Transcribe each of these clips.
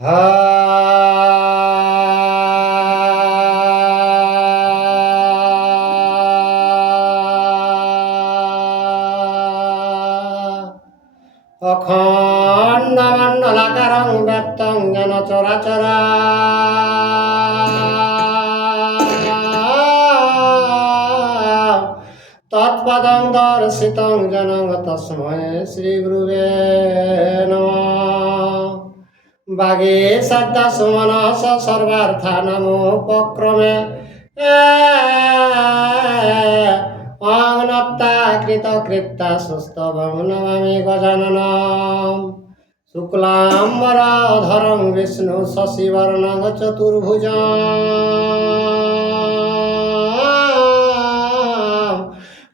হা অখণ্ডমণ্ডলাকারং ব্যক্তং জ্ঞান চরাচরা তৎপদং দর্শিতং জনং তস্मै শ্রী গুরুবে নমঃ। বাগে শ্রদ্ধা সুমনস সর্বার্থানামুপক্রমে অগ্নত্তা কৃতকৃত্যা সুস্তবং নমামি গজাননম। শুক্লাম্বরধরং বিষ্ণু শশিবর্ণং চতুর্ভুজং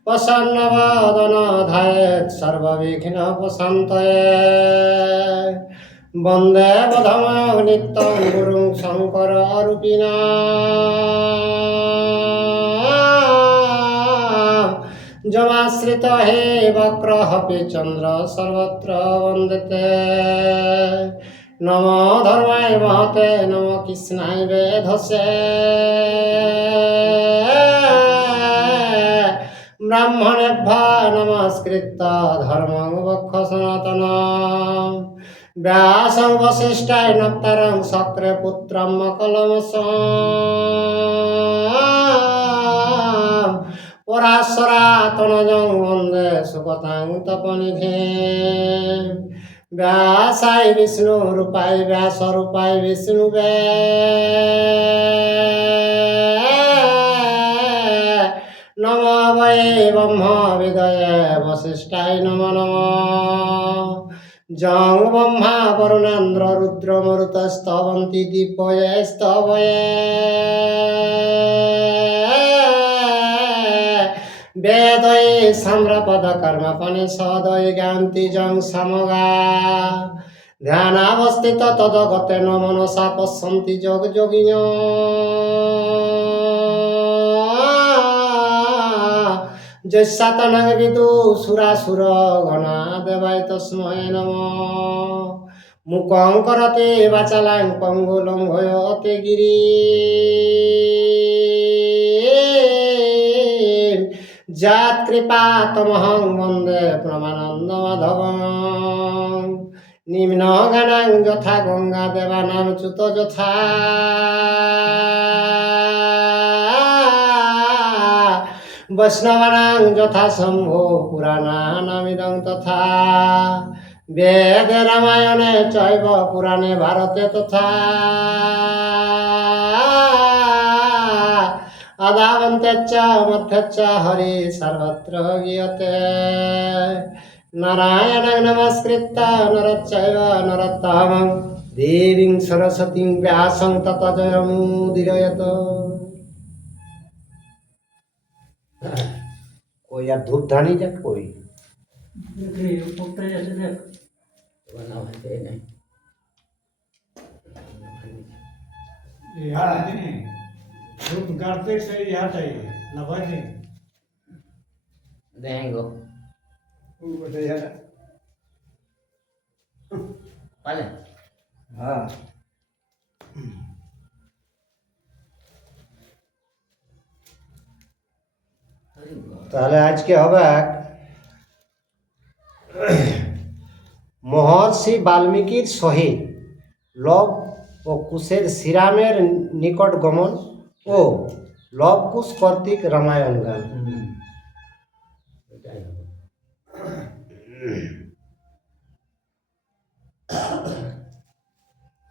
প্রসন্নবদনো ধ্যায়েৎ সর্ববিঘ্নোপশান্তয়ে। বন্দে বধমং নিত্যং গুরুং শঙ্কররূপিণাম। যমাশ্রিত হে বক্রহপি চন্দ্র সর্বত্র বন্দেতে। নমো ধর্মায় মহতে নমো কৃষ্ণায় বেধসে। ব্রাহ্মণেভ্যো নমস্কৃত্য ধর্মং বক্ষ সনাতনম। ব্যাসং বশিষ্ঠায় নপ্তারং শক্রে পুত্রম মকলমসং। পরাশরাতনজং বন্দে সুকতাং তপনিধিম। ব্যাসায় বিষ্ণুরূপায় ব্যাসরূপায় বিষ্ণুবে। নমো বৈ ব্রহ্ম বিদয়ে বশিষ্ঠায় নমো নমঃ। যং ব্রহ্মা বরুণেন্দ্র রুদ্র মরুতস্তবন্তি দীপয়ে স্তবয়ে। বেদয়ে সাম্রপদ কর্মপনিষদয়ে জ্ঞান্তি যং সমগা। ধ্যানাবস্থিত তদগতেন মনসা পশ্যন্তি যোগ যোগিনঃ। যস্যাতনং বিদু সুরাসুরগণা দেবায় তস্मै নমঃ। মুকং করোতি বাচালাং পঙ্গুলঙ্ঘয়তে গিরিম। যৎকৃপাতমহং বন্দে প্রমানন্দমাধবং। নিম্নগানাং যথা গঙ্গা দেবানাং চ্যুত যথা। বৈষ্ণবানাং যথা শম্ভো পুরাণানামিদং তথা। বেদে রামায়ণে চৈব পুরাণে ভারতে তথা। আদাবন্তেচ্চ মধ্যচ্চ হরি সর্বত্র গীয়তে। নারায়ণং নমস্কৃত্য নরশ্চৈব নরোত্তমং দেবীং সরস্বতীং ব্যাসং ততো জয়মুদীরয়েৎ। কই আর ধূপ ধানি যাক কই धूप करते से यहाँ चाहिए ना भजने देंगो पाले हाँ। তাহলে আজকে হবে মহর্ষি বাল্মীকির সহিত লব ও কুশের শ্রীরামের নিকট গমন ও লব কুশ কর্তৃক রামায়ণ গান।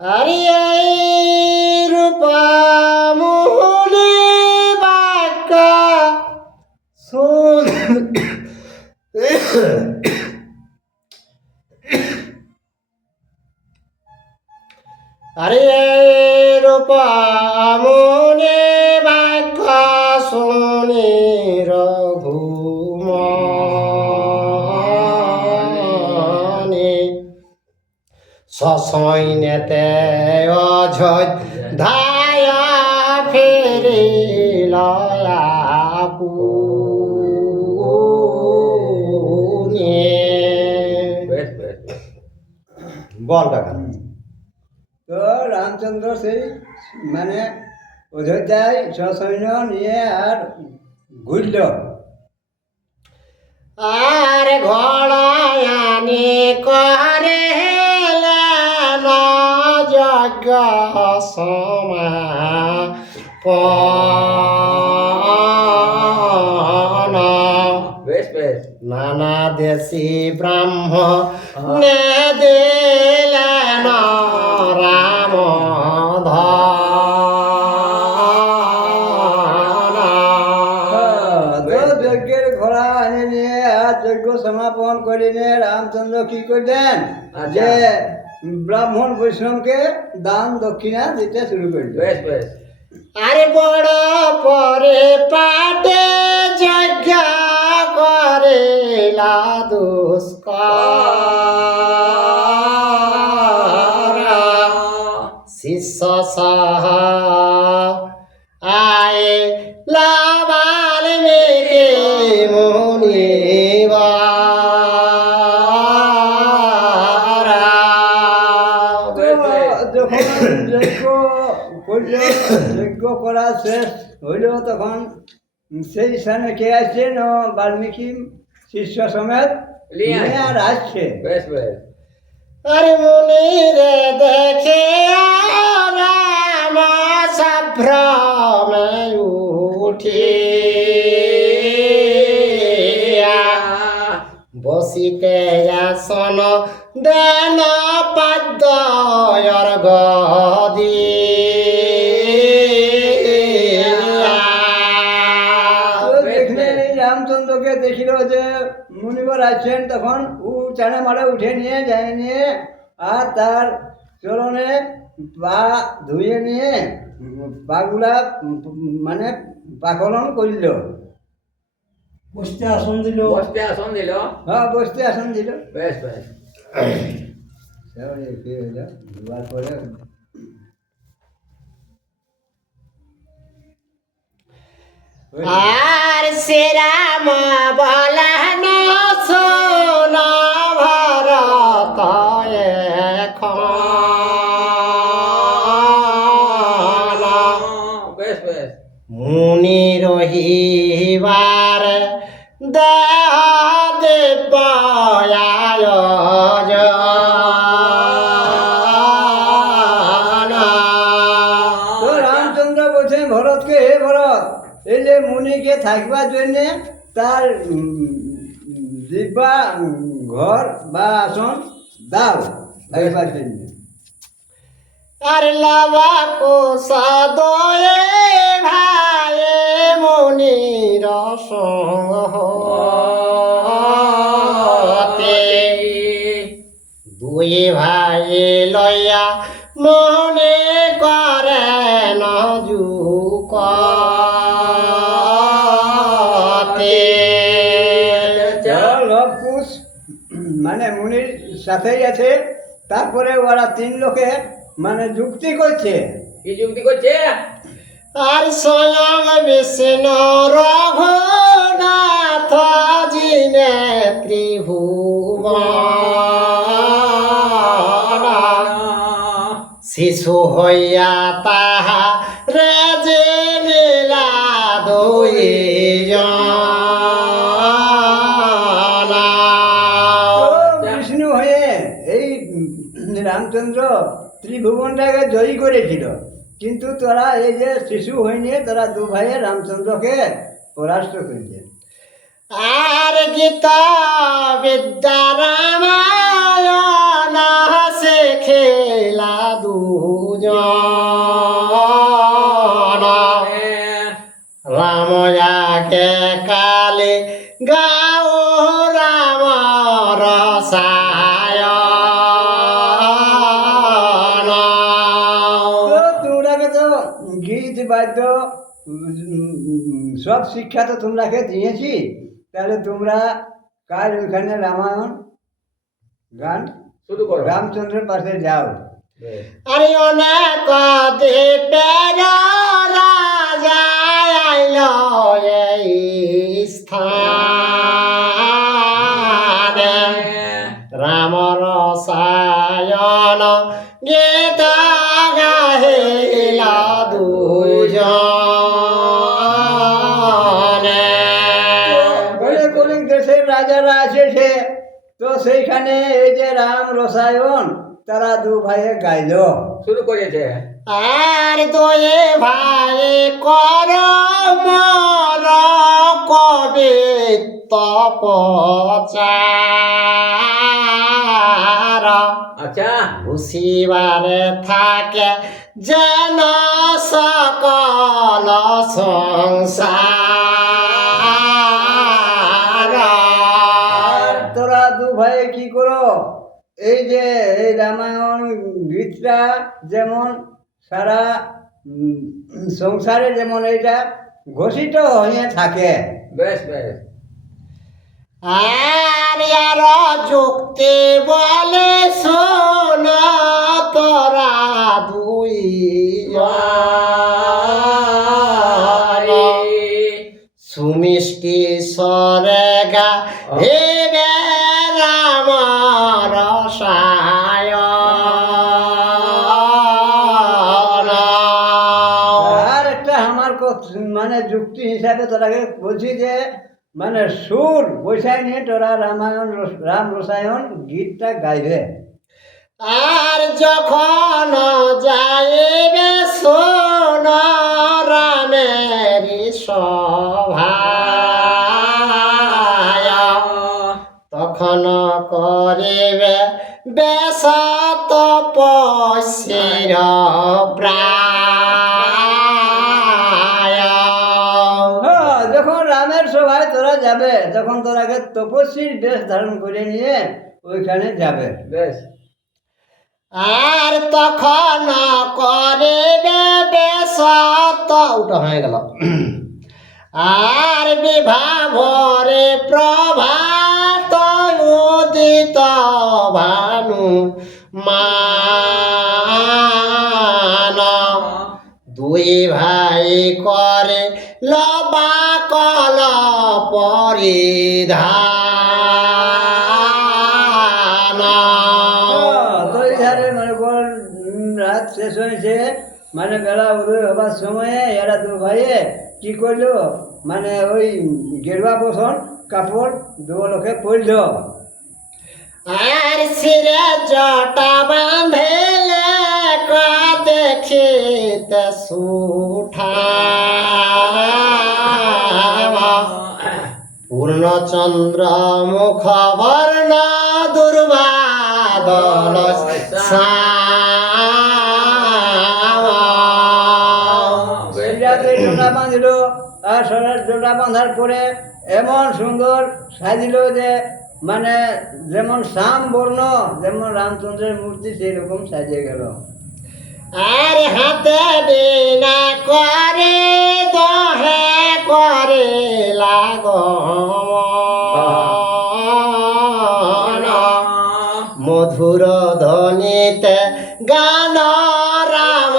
আরিয়া রূপা মোহনে বাক্কা শোন। আরে রূপা মোহনে বাক্কা শোনে রঘুমনে। সসৈন্যতে অযোধ্যায় ফিরিল পুনে। বল কাকা। রামচন্দ্র সেই মানে অযোধ্যায় সসৈন্য নিয়ে আর ঘুরল। আর ঘড়ায়ানি করে যজ্ঞ সমাপন বেশ বেশ নানা দেশি ব্রাহ্মণ দিলেন রাম তো যজ্ঞের ঘোড়া এনে নিয়ে আর যজ্ঞ সমাপন করে নিয়ে রামচন্দ্র কি করলেন আচ্ছা। যে ব্রাহ্মণ বৈষ্ণবকে দান দক্ষিণা দিতে শুরু করলেন। বেশ বেশ আরে বড় পরে পাটে যজ্ঞ করেলা দুষ্কর শিষ্য সহ আয়ে লাবাল মেকে যখন যজ্ঞ করল, যজ্ঞ করা শেষ হইল, তখন সেই স্থানে কে আসছেন? বাল্মীকি শিষ্য সমেত নিয়ে নিয়ে আর আসছে। বেশ বেশ আরে মুনিরে দেখে রাম সভ্রমে উঠে বসিতে আসন দেন পাদ্যর গদি তো দেখলে এই রামচন্দ্রকে দেখিল যে মুনিবর আসছেন, তখন ও চানে মারে উঠে নিয়ে যায় নিয়ে আর তার চরণে পা ধুয়ে নিয়ে পাগুলা মানে পাকলন করিল। বসতে আসন দিল। বসতে আসন দিল। হ্যাঁ, বসতে আসন দিল। বেশ বেশ সেবারে কি হইল, দুবার পরে আর শ্রীরাম বলেন শোন ভরত এখন বেশ বেশ মুনি রহিবার দেহ তো রামচন্দ্র বলছেন ভরতকে, হে ভরত, এই যে মুনিকে থাকবার জন্য তার দিব্যা ঘর বা আসন দাও থাকবার জন্য। আর লাভা কোষাদয়ে ভাই মুনির সঙ্গতে দুই ভাই লইয়া মনে করেন যুকতে লবকুশ মানে মুনির সাথেই আছে। তারপরে ওরা তিন লোকে মানে যুক্তি করছে। কি যুক্তি করছে? আর স্বয়ং বিষ্ণু রঘুনাথ জিনে ত্রিভুবন শিশু হইয়া তাহা রাজে নীলা দুই তো বিষ্ণু হয়ে এই রামচন্দ্র ত্রিভুবনটাকে জয়ী করেছিল, কিন্তু তোরা এই যে শিশু হয়নি, তোরা দু ভাইয়ে রামচন্দ্রকে পরাস্ত করেছে। আর গীতা বিদ্যা রামায়ণ সে খেলা দুজন রাম যাকে কালে গাও রাম রসায়ন তো তোমরাকে তো গীত বাদ্য সব শিক্ষা তো তোমরাকে দিয়েছি, তাহলে তোমরা কাল ওইখানে রামায়ণ গান শুরু করো। রামচন্দ্রের পাশে যাও। বেশ। আরে অনেক দেবের রাজা আইল এই স্থানে রাম রসায়ন গীত গাহে রাজারা এসেছে, তো সেইখানে এই যে রাম রসায়ন তারা দু ভাইয়ে গাইল। শুরু করেছে। আর দোয়ে ভাই কর মর কবে তপচার আচ্ছা, ঘুষিবারে থাকে যেন সকল সংসার। আর তোরা দু ভাই কি করো, এই যে এই রামায়ণ গীতটা যেমন সারা সংসারে যেমন এইটা ঘোষিত হয়ে থাকে। বেশ বেশ। আর ইয়ার যুক্তি বলে শোন তোরা দুই সুমিষ্টি সরে গা হে গে রাম রসায়ন। আর একটা আমার মানে যুক্তি হিসাবে তোরাকে বলছি যে মানে সুর বৈশাই নিয়ে তোরা রামায়ণ রাম রসায়ন গীতটা গাইবে। আর যখন যাইবে শোন রামের সভায় তখন করিবে বেশ তপস্বীর প্রায়। হ্যাঁ, যখন রামের সভায় তোরা যাবে তখন তোরাকে তপস্বীর বেশ ধারণ করে নিয়ে ওইখানে যাবে। বেশ। আর তখন করিবে বেশ ওটা হয়ে গেল। আর বিভাভরে প্রভাত উদিত ভানু মান দুই ভাই করে লবা কল পরিধান। তো এইখানে মনে কর রাত শেষ হয়েছে, মানে বেলা উদয় হবার সময়ে এরা দু ভাইয়ে কি করলো, মানে ওই গেরুয়া বসন কাপড় দু লোকে পরল। আর শিরে জটা বাঁধেলে দেখিতে সুঠা পূর্ণচন্দ্র মুখ বর্ণ দুর্বাদল রাতে জোড়া বাঁধল, আর সরের জোড়া বাঁধার পরে এমন সুন্দর সাজিল যে মানে যেমন শ্যাম বর্ণ যেমন রামচন্দ্রের মূর্তি সেই রকম সাজিয়ে গেল। আর হাতে বিনা করে দহে করে লাগন মধুর ধ্বনিতে গান রাম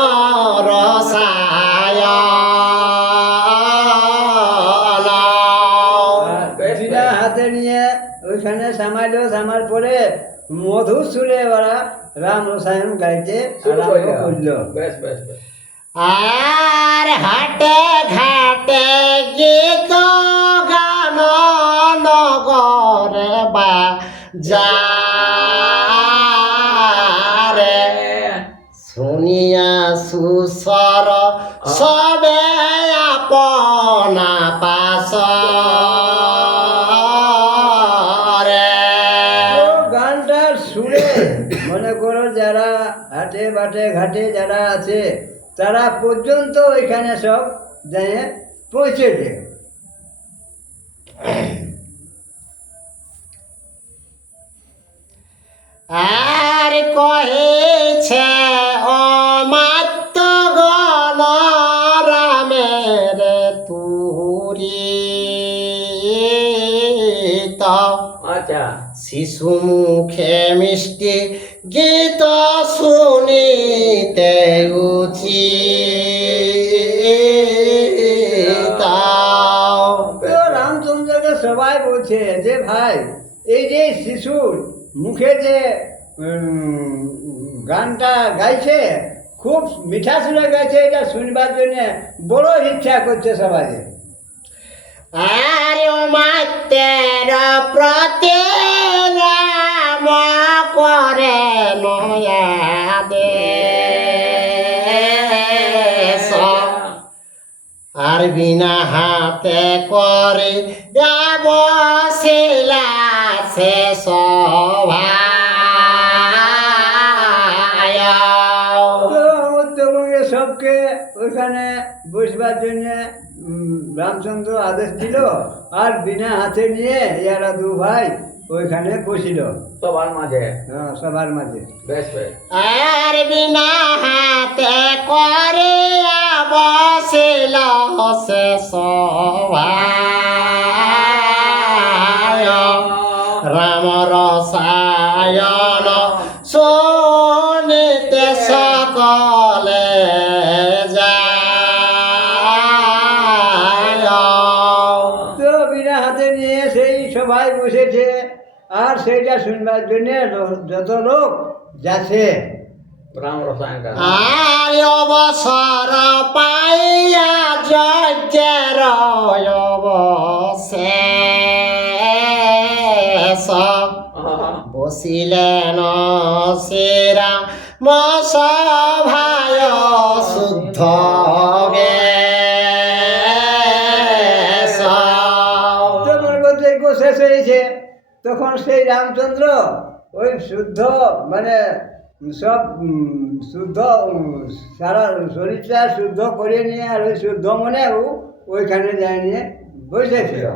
রসায়ন। বিনা হাতে নিয়ে ওইখানে সামাইল, সামার পরে মধুর সুরে ওরা রাম রসায়ন গাইতে শুরু আরম্ভ করলো। করলো। বেশ বেশ বেশ। আর হাটে ঘাটে গীত গান নগরে বা যারে শুনিয়া সুসর সবে আপনা পাশরে। তো গানটার সুরে মনে করো যারা হাটে বাটে ঘাটে যারা আছে তারা পর্যন্ত ওইখানে সব যেয়ে পৌঁছেছে। আর কহেছে অমাত্য গণ রামের তুরি আচ্ছা। শিশু মুখে মিষ্টি গীত শুনিতে উচিত। তো রামচন্দ্রকে সবাই বলছে যে ভাই এই যে শিশুর মুখে যে গানটা গাইছে খুব মিঠা সুরে গাইছে, এটা শুনবার জন্য বড় ইচ্ছা করছে সবাই। আর মাতের প্রতি রাম করে নয়া দেশ আর বিনা হাতে করে বসিলা সে সভায় তো উত্তরবঙ্গে সবকে ওইখানে বসবার জন্য রামচন্দ্র আদেশ দিল, আর বিনা হাতে নিয়ে এরা দু ভাই ওইখানে বসিল, সবার মাঝে। হ্যাঁ, সবার মাঝে। বেশ বেশ। আর বিনা হাতে করে বসিল সে সভায় রাম রসায়ন শুনিতে সকলে যায়। তো বিনা হাতে নিয়ে সেই সবাই বসেছে, আর সেইটা শুনবার জন্য যত লোক যাচ্ছে। রাম রসায়ন গান। আর অবসর পাইয়া যজ্ঞের অবশেষ বসিলেন শ্রীরাম সভায় শুদ্ধ বেশ। তো মনে করতে যজ্ঞ শেষ হয়েছে, তখন সেই রামচন্দ্র ওই শুদ্ধ মানে সব শুদ্ধ সারা শরীরটা শুদ্ধ করে নিয়ে, আর ওই শুদ্ধ মনেও ওইখানে যাই নিয়ে বসেছিল।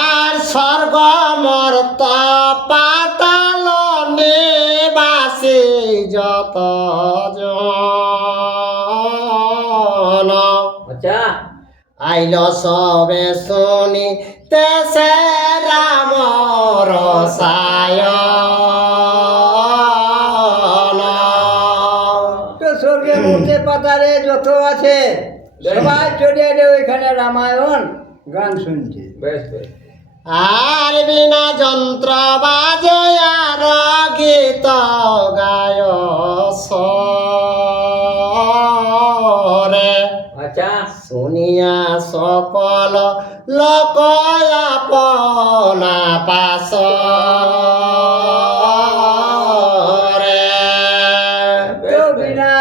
আর স্বর্গ মর্ত পাতাল নিবাসী যত জন আচ্ছা। আইল সবে শুনি তেসে রাম রসায়ন। তো স্বর্গের মধ্যে পাতালে যত আছে সবাই চলে এলে ওইখানে রামায়ণ গান শুনছে। বেশ বেশ। আর বিনা যন্ত্র বাজে আর গীত গায় সরে আচ্ছা। শুনিয়া সকল লোক আপনা পাশ তো বিনা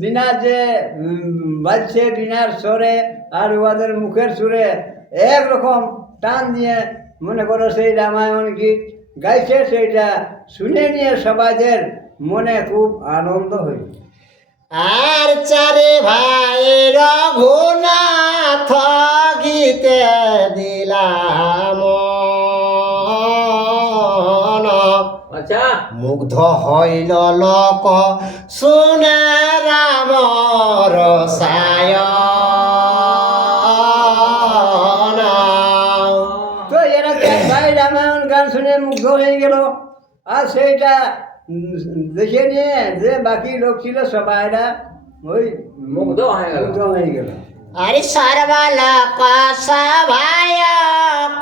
বিনা যে বাজছে বিনার স্বরে আর ওদের মুখের সুরে একরকম টান দিয়ে মনে করো সেই রামায়ণ গীত গাইছে, সেইটা শুনে নিয়ে সবাইদের মনে খুব আনন্দ হইল। আর চারে ভাই রঘুনাথ গীতে দিলাম আচ্ছা। মুগ্ধ হইল লোক শুনে রাম রসায়ন। তো এরা চার ভাই রামায়ণ গান শুনে মুগ্ধ হয়ে গেল, আর সেইটা দেখে নিয়ে যে বাকি লোক ছিল সবাইরা ওই মুগ্ধ হয়ে গেল। মুগ্ধ হয়ে গেল। আরে সর্বলোক সভায়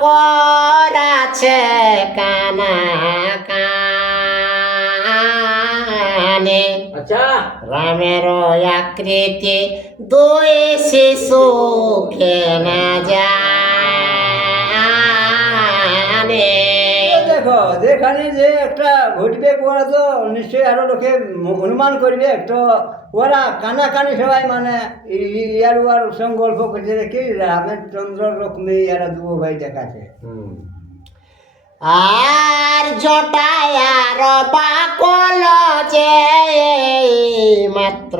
করাছে কানা কানে আচ্ছা। রামের আকৃতি দুই শিশু না জানে। তো দেখো যেখানে যে একটা ঘটবে ওরা তো নিশ্চয়ই আরো লোকে অনুমান করবে, তো ওরা কানাকানি সবাই মানে ইয়ার ওয়ার সঙ্গে গল্প করছে কি রামের চন্দ্র রকমই এরা দু ভাই দেখাচ্ছে। হুম। আর জটায়ার বাকল যে মাত্র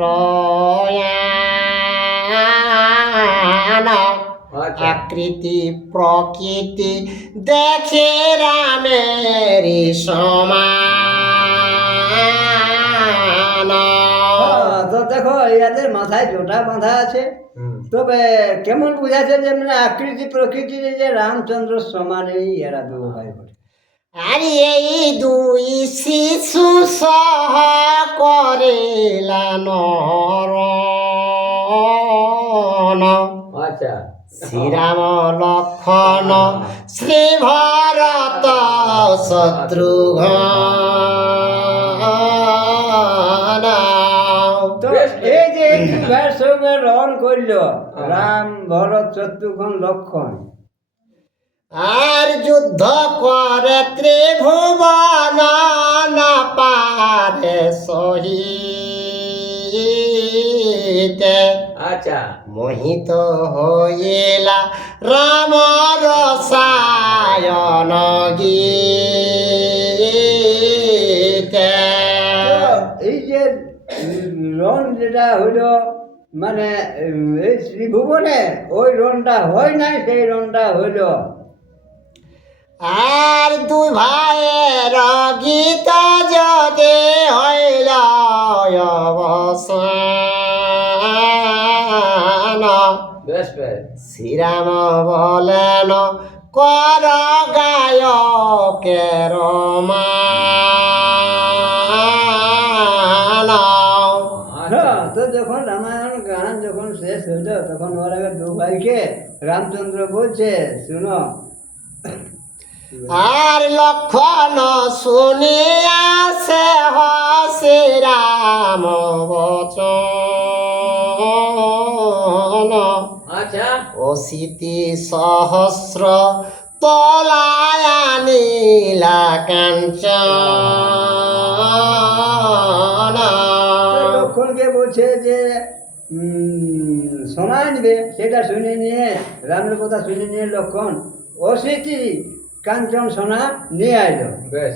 আচ্ছা। আকৃতি প্রকৃতি দেখে রামের সমান। তো দেখো ইয়াদের মাথায় জোটা বাঁধা আছে, হুম। তবে কেমন বুঝাচ্ছে যে মানে আকৃতি প্রকৃতি যে রামচন্দ্র সমানেই এরা দু ভাই বটে। আর এই দুই শিশু সহ করিলেন আচ্ছা। শ্রীরাম লক্ষণ শ্রী ভরত শত্রুঘ্ন। তো এই যে দুই ভাইয়ের সঙ্গে রণ করল রাম ভরত শত্রুঘ্ন লক্ষণ। আর যুদ্ধ করে ত্রিভুবন না পারে সহিতে, আচ্ছা মোহিত হইলা রাম রসায়ন গীতে। তো এই যে রণ যেটা হইলো মানে এই ত্রিভুবনে ওই রণটা হয় নাই, সেই রণটা হইল আর দুই ভাইয়ের গীত যদি হইল অবসান, বেশ বেশ শ্রীরাম বলেন কর গায়কের মান। হ্যাঁ। তো যখন রামায়ণ গান যখন শেষ হইল তখন ওর আগে দু ভাইকে রামচন্দ্র বলছে শুনো, আর লক্ষণ শুনিয়াছে হসে রাম বচন, আচ্ছা অশীতি সহস্র তলায় আনিলা কাঞ্চন। তো লক্ষণকে বলছে যে শোনায় নিবে, সেটা শুনে নিয়ে রামের কথা শুনে নিয়ে লক্ষণ অশীতি কাঞ্চন সোনা নিয়ে আইলো। বেশ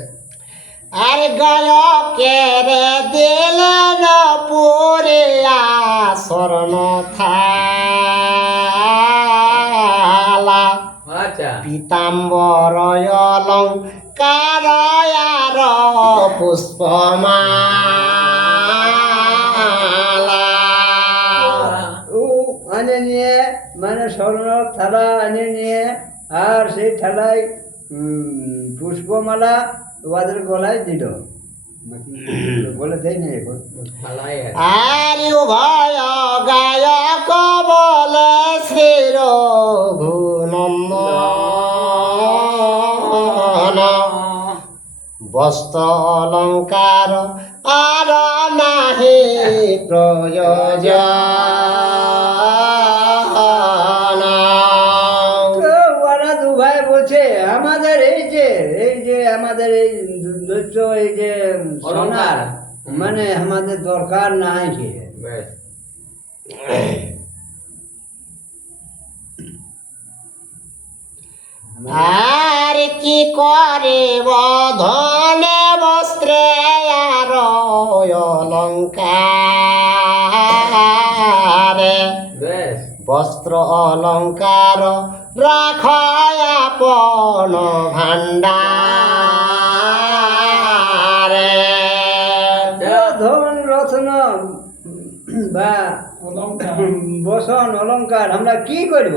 আর গায়কের দিলেন পুরিয়া স্বর্ণ থালা, আচ্ছা পীতাম্বর অলঙ্কার আর পুষ্পমালা। ও আনে নিয়ে মানে স্বর্ণ থালা আনে নিয়ে আর সেই থালায় পুষ্পমালা ওদের গলায় দিল, বলে দেয় না এখন। ভালাই আর উভয় গায়ক বলে শ্রী রঘুনন্দন, বস্ত্র অলঙ্কার আর নাহি প্রয়োজন। তো ওরা দু ভাই বলছে আমাদের এই যে আমাদের এই দৈত্য এই যে সোনার মানে আমাদের দরকার নাই সে। বেশ আর কি করে ধনে বস্ত্রে আর অলঙ্কার, বেশ বস্ত্র অলঙ্কার রাখ আপন ভাণ্ডারে। ধন রত্ন বা বসন অলঙ্কার আমরা কি করব,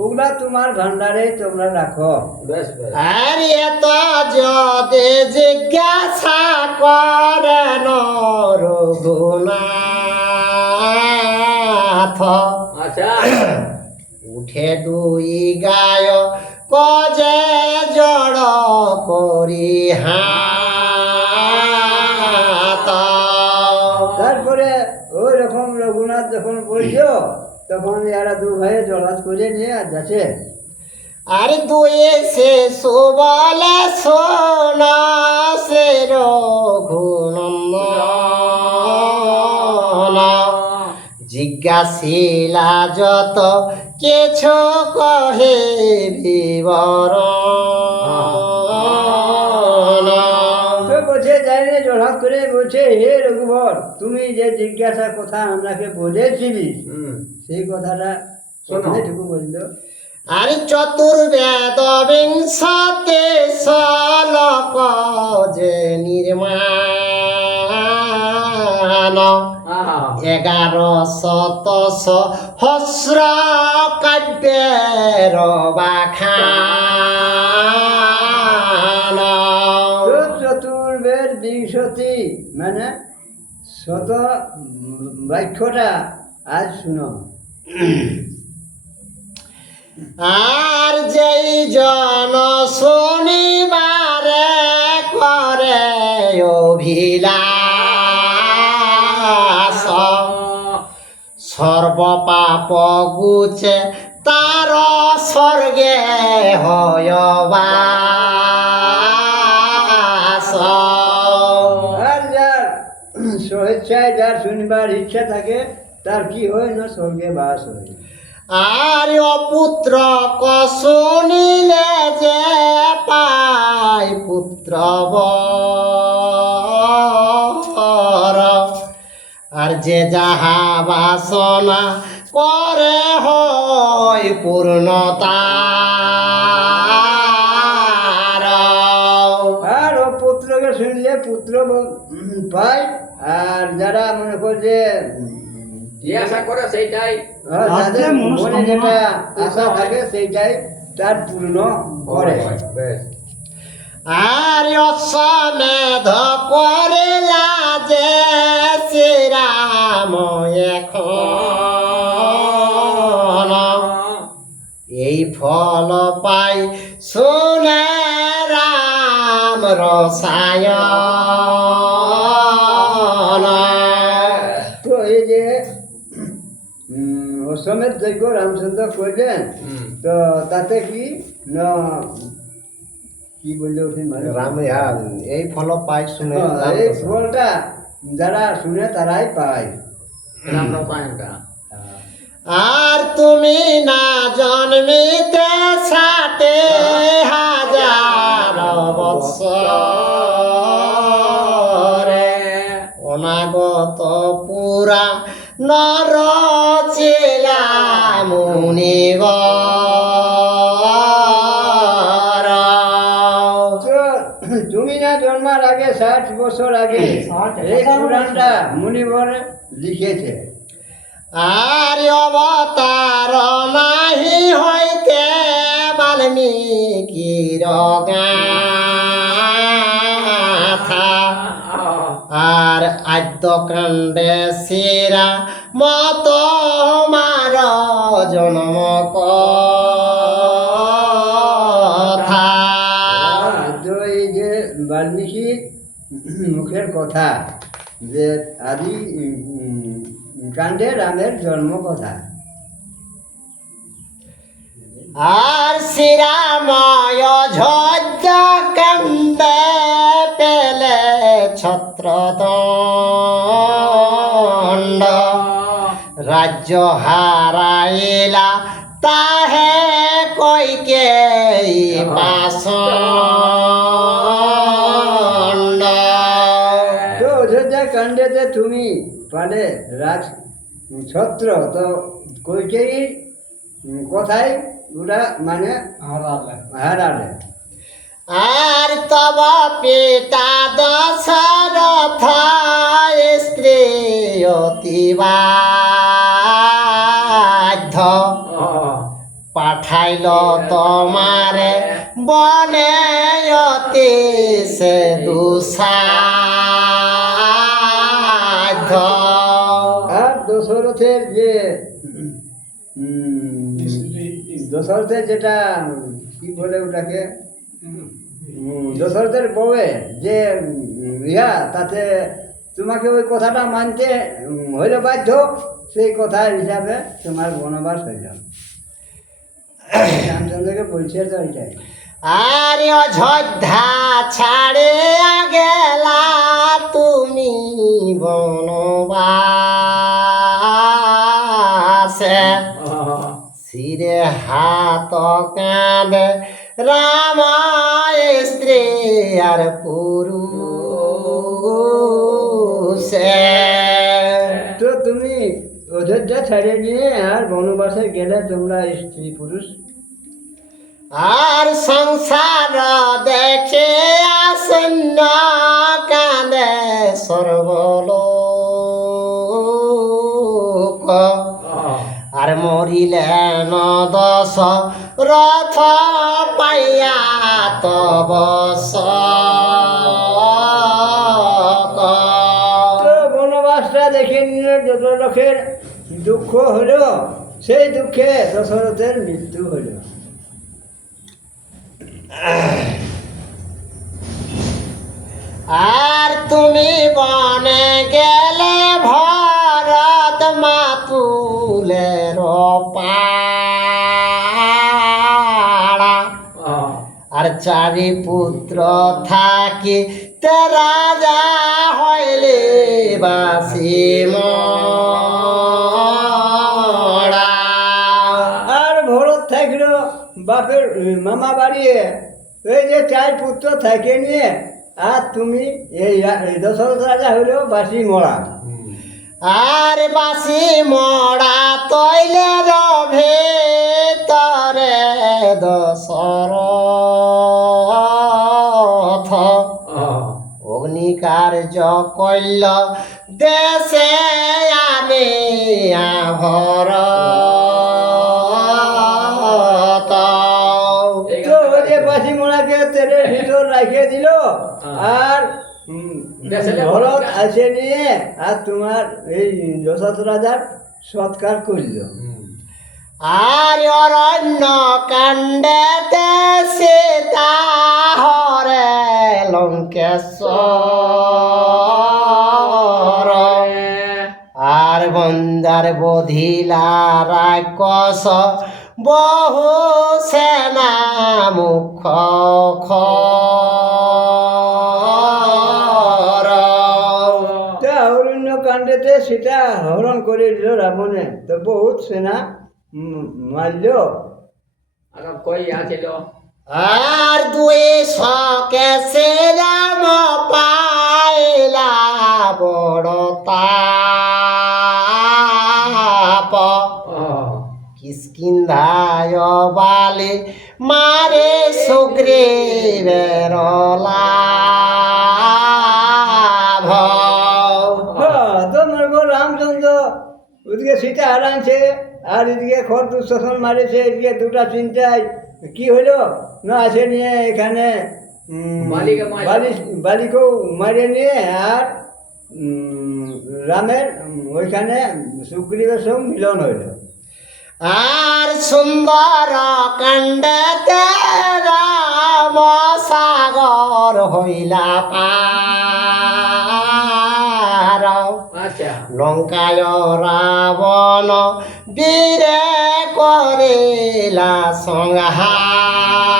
ওগুলা তোমার ভান্ডারে তোমরা রাখো। বেশ বেশ আর এত যদি জিজ্ঞাসা করেন রঘুনাথ, আচ্ছা উঠে দুই গায় কজে জড় করি হাত। তারপরে ওই রকম রঘুনাথ যখন বলছ তখন এরা দু ভাই জড়াত করে নিয়ে যাচ্ছে। আর দুয়ে সে সুবলে সোনা সে রঘুনন্দন, জিজ্ঞাসিলা যত কিছু কহে বিবরণ। তো বলছে যাই রে জড়াত করে বলছে হে রঘুবর তুমি যে জিজ্ঞাসা কথা আমরাকে বলেছিলি সেই কথাটা শোনো। ঢুকু বললো। আর চতুর্বেদ বিংশতে শ্লোক যে নির্মাণ, আহা 1100 সহস্র কাব্যের বাখান। তো চতুর্বেদ বিংশতি মানে শত বাক্যটা আজ শুনো। আর যেই জন শনিবারে করে অভিলাষ, সর্ব পাপ গুছে তার স্বর্গে হয় বাস। আর যার স্বেচ্ছায় যার শুনবার ইচ্ছা থাকে তার কি হয় না স্বর্গে বাস হয়। আর পুত্র শুনিলে যে পায় পুত্র বর, আর যে যাহা বাসনা করে হয় পূর্ণতা। আর ও পুত্রকে শুনলে পুত্র পায়। আর যারা মনে করে যে যে আশা করে সেইটাই। যাদের মনে যেটা আশা থাকে সেইটাই তার পূর্ণ করে। বেশ। আর অশ্বমেধ করিলা যে শ্রীরাম এখন, এই ফল পাই শুনে রাম রসায়ন। তো এই যে অশ্বমেধ যজ্ঞ রামচন্দ্র করলেন, তো তাতে কি না কি বললে ওঠেন রাম এই ফল পাই শুনে রাম এই রসায়ন। ফলটা যারা শুনে তারাই পায়। রাম রসায়নটা। আর তুমি না জন্মিতে 60,000 বৎসরে, অনাগত পুরা নর চিলা মুনিবর। তো তুমি না জন্মার আগে 60 বছর আগে এই পুরাণটা মুনিবর লিখেছে। আর অবতার নাহি হইতে বাল্মীকির গাথা, আর আদ্যকাণ্ডে শিরা মত মার জন্ম কথা। তো এই যে বাল্মীকি মুখের কথা যে আদি কাণ্ডে রামের জন্ম কথা। আর শ্রীরাময় অযোধ্যা কান্দে পেলে ছত্রদণ্ড, রাজ্য হারাইলা তাহে কইকেয়ী পাষণ্ড। তো অযোধ্যা কাণ্ডেতে তুমি পালে রাজ ছত্র, তো কৈকেয়ীর কথাই ওরা মানে হারালে। আর তব পিতা দশরথ স্ত্রী অতিবাধ্য, পাঠাইল তোমারে বনে অতি সে দুঃসাধ্য। আর দশরথের যে দশরথের যেটা কি বলে ওটাকে দশরথের বউয়ে যে ইহা, তাতে তোমাকে ওই কথাটা মানতে হইলে বাধ্য, সেই কথার হিসাবে তোমার বনবাস হয়ে যাও। রামচন্দ্রকে বলছে তো এটাই। আর অযোধ্যা ছাড়িয়া গেলা তুমি বনবাসে, শিরে হাত কাঁদে রাম স্ত্রী আর পুরুষে। তো তুমি অযোধ্যা ছাড়িয়ে নিয়ে আর বনবাসে গেলে তোমরা স্ত্রী পুরুষ। আর সংসার দেখে আসন্ন কাঁদে সর্বলোক, আর মরিলেন দশরথ পাইয়া তব শোক। তো বনবাসটা দেখে নিলে যত লোকের দুঃখ হলো, সেই দুঃখে দশরথের মৃত্যু হলো। আর তুমি বনে গেলে ভরত মাতুলে পাড়া আর চারি পুত্র থাকি তে রাজা হইলে বাসি মরা। আর ভরত থাকলো বাপের মামা বাড়িয়ে, এই যে 4 পুত্র থাকে নিয়ে, আর তুমি এই দশরথ রাজা হইল বাসি মরা। আর বাসি মরা তৈলে রভে তরে দশরথ অগ্নিকার্য কইল দেশে আনে ভরত। তো ওই যে বাসি মরাকে তেলের ভিতর রাখিয়ে দিল, আর ভরত আসে নিয়ে আর তোমার এই দশরথ রাজার সৎকার করল। আর অরণ্য কাণ্ডেতে সীতা হরে লঙ্কেশ্বর আর বন্দার বধিলা রাক্ষস বহু সেনা মুখ অরণ্য কাণ্ডেতে সীতা হরণ করে দিল রাবণে, তো বহুত সেনা মারল। আর কই আছিল আর দুই শকে সেরাম পাইলা বড় তাপ কিষ্কিন্ধায় বালে মারে সুগ্রীবের লাভ। তোমার গো রামচন্দ্র ওদিকে সীতা হারাইছে, আর এদিকে খর দুঃশাসন মারেছে, এদিকে দুটা চিন্তায় কি হইলো না আসে নিয়ে এখানে বালিকেও মারে নিয়ে, আর রামের ওইখানে সুগ্রীবের সঙ্গে মিলন হইল। আর সুন্দর কাণ্ডেতে রাম সাগর হইলা পার। আচ্ছা লঙ্কায় রাবণ বীরে করিলা সংহার।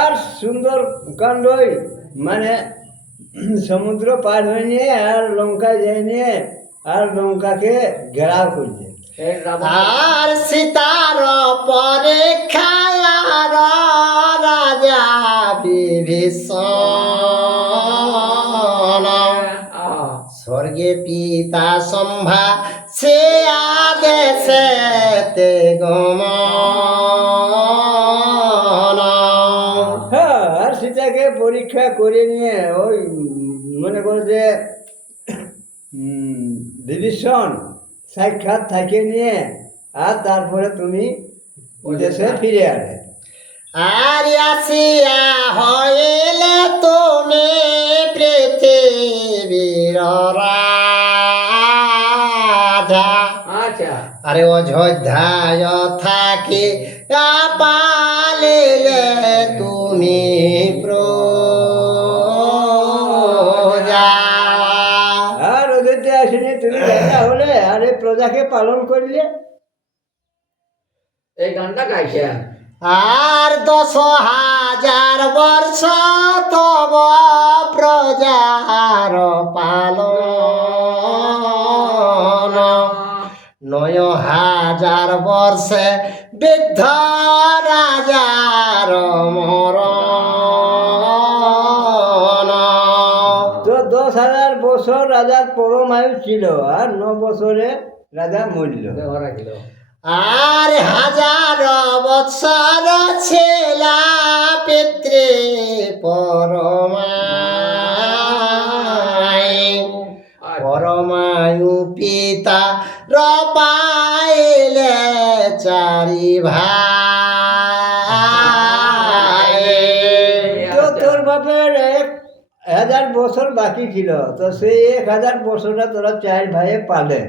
আর সুন্দর কাণ্ডই মানে সমুদ্র পার হয়ে নিয়ে আর লঙ্কায় যায় নিয়ে আর লঙ্কাকে ঘেরাও করছে। এই রাবণ আর সীতার পরীক্ষায় রাজা বিভীষণ স্বর্গে পিতা সম্ভা সে আদেশে তে গমন। হ্যাঁ, আর সীতাকে পরীক্ষা করে নিয়ে ওই মনে করো যে বিভীষণ সাক্ষাৎ থাকে নিয়ে, আর তারপরে তুমি দেশে ফিরে আসে। আর আসিয়া হইলে তুমি পৃথিবীর রাজা। আচ্ছা আরে অযোধ্যায় থাকি পালিলে তুমি প্রজা। আর ওদেরতে আসেনি তুমি রাজা হলে, আর এই প্রজাকে পালন করলে। এই গানটা গাইছেন আর 10,000 বর্ষ তব প্রজার পালন। 9,000 বর্ষে বৃদ্ধ রাজার মরণ। তো 10,000 বছর রাজার পরমায়ু ছিল, আর 9 বছরে রাজা মরল। ব্যবহার ছিল আর 1000 বৎসর ছিলা পিতৃ পরমায়ু পিতা রপাইলে 4 ভাই। তো তোর বাপের 1000 বছর বাকি ছিল, তো সেই 1000 বছরটা তোরা 4 ভাইয়ে পালে।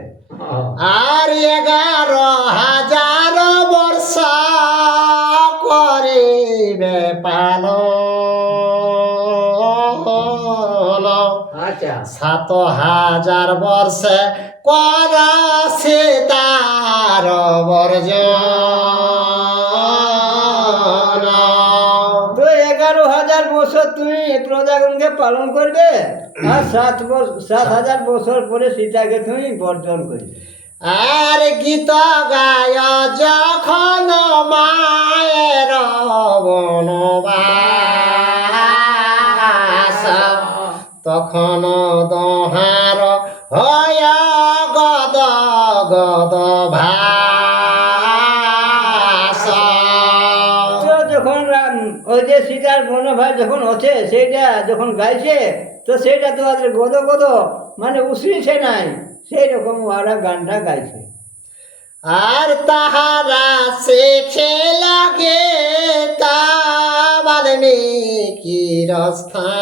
আর 11,000 বর্ষ করিবে পালন। আচ্ছা 7,000 বর্ষে করছে তার বর্জন। তো 11,000 বছর তুমি প্রজাগণকে পালন করবে, আর 7,000 বছর পরে সীতাকে তুমি বর্জন করবে। আর গীত গায় যখন মায়ের বনবাস, তখন দহার হয় গদ গদ ভাস। তো যখন ওই যে সীতার বনভাস যখন হচ্ছে সেইটা যখন গাইছে, তো সেইটা তো আর গদ গদ মানে উছড়িছে নাই, সেই রকম ওরা গানটা গাইছে। আর তাহারা শেখে লাগে তা বাল্মীকির স্থানে,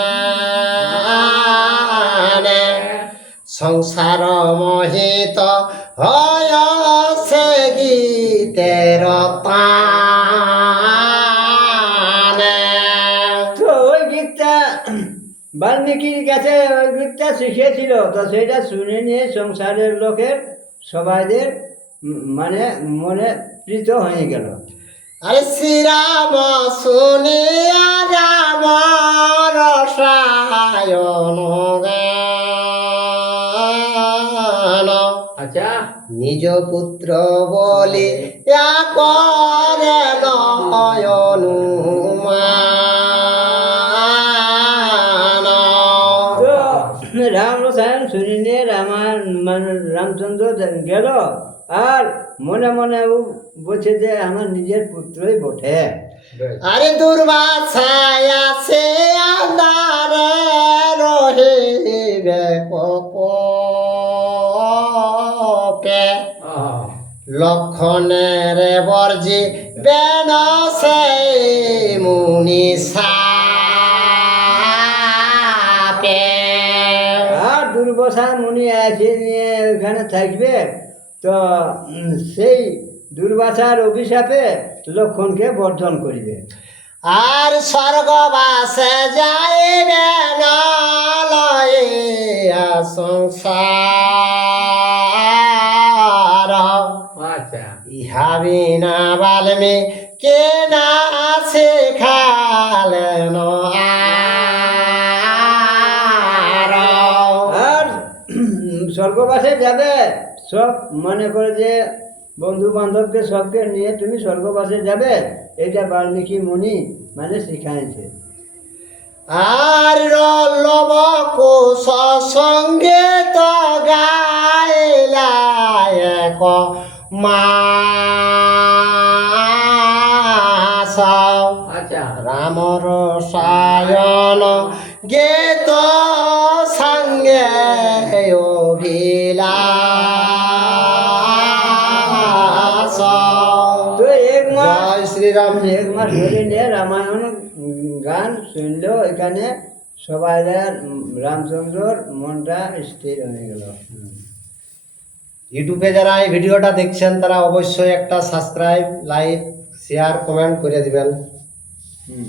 সংসার মোহিত হয় সে গীতের তানে। তো ওই গীতটা বাল্মীকির কাছে ওই গীতটা শিখিয়েছিল, তো সেটা শুনে নিয়ে সংসারের লোকের সবাইদের মানে মনে প্রীত হয়ে গেল। আরে শ্রীরাম শুনিয়া রাম রসায়ন গান, আচ্ছা নিজ পুত্র বলি করে নয়নুমান। তো রাম রসায়ন শুনে নিয়ে মানে রামচন্দ্র গেল, আর মনে মনে ও বলছে যে আমার নিজের পুত্রই বটে। আরে দুর্বাসায় আছে আন্দারে রহিবে কপে, লক্ষণের বর্জি বেন সে মুনি সাপে। আর দুর্বাসা মুনি আছে নিয়ে ওখানে থাকবে, তো সেই দুর্বাসার অভিশাপে লক্ষণকে বর্জন করিবে। আর স্বর্গবাসে যাইবে নলয়া সংসার, আচ্ছা ইহা বিনা বাল্মী কে না শেখালেন আর। আর স্বর্গবাসে যাবে, সব মনে করে যে বন্ধু বান্ধবকে সবকে নিয়ে তুমি স্বর্গবাসে যাবে, এটা বাল্মীকি মুনি মানে শিখাইছে। আর লব কোষ সঙ্গে তো গাইলা এক মাস, আচ্ছা রাম রসায়ন গেত সঙ্গে অভিলাষ। তো এক মাস জয় শ্রীরাম। এক মাস ধরে নিয়ে রামায়ণ গান শুনলো, এখানে সবাই রামচন্দ্রর মনটা স্থির হয়ে গেল। ইউটিউবে যারা এই ভিডিওটা দেখছেন তারা অবশ্যই একটা সাবস্ক্রাইব, লাইক, শেয়ার, কমেন্ট করে দিবেন। হুম।